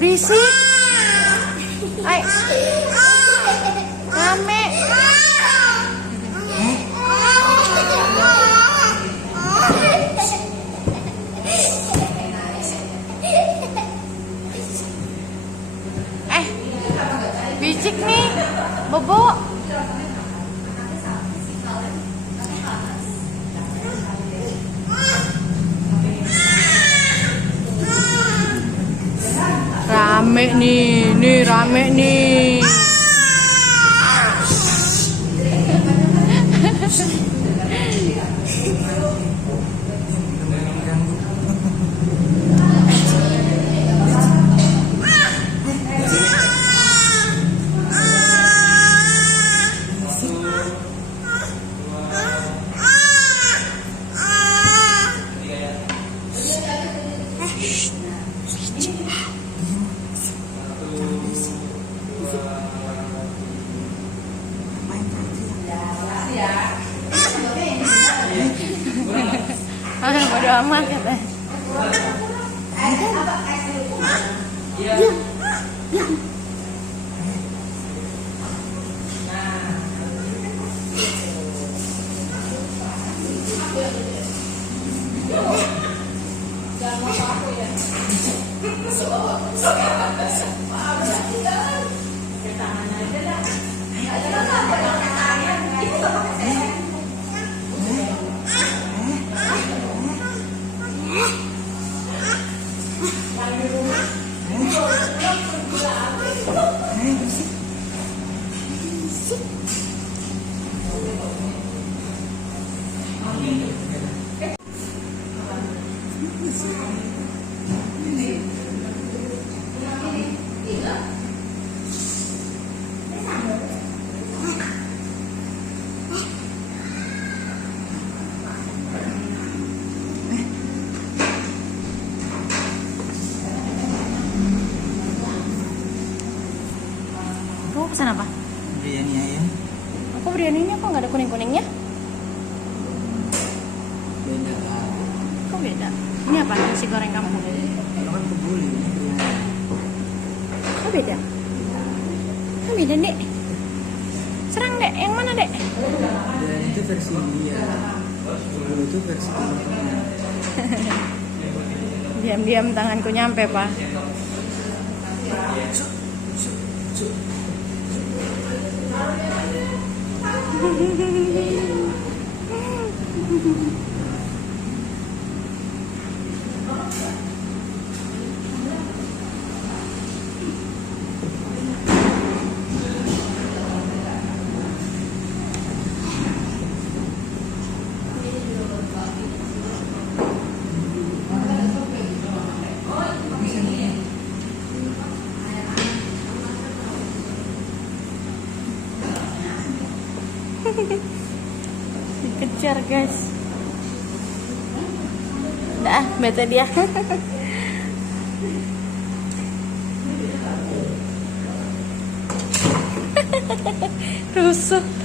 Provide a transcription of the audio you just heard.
Berisik. Ay. Rame. Berisik nih, Bobo. Rame nih rame nih. Bodo amat katanya. Pesan apa? Biryani ayam. Aku biryaninya kok nggak ada kuning-kuningnya? Beda lah. Kok beda? Ini apa? Nasi goreng kampung. Kalau kan kebuli ini biryani. Kok beda? Kok beda, Dek? Serang, Dek. Yang mana, Dek? Biryani itu versi India. Kebuli itu versi Timur Tengah. Diam-diam tanganku nyampe, Pak. Dikejar guys. Dah, bete dia. Rusuh.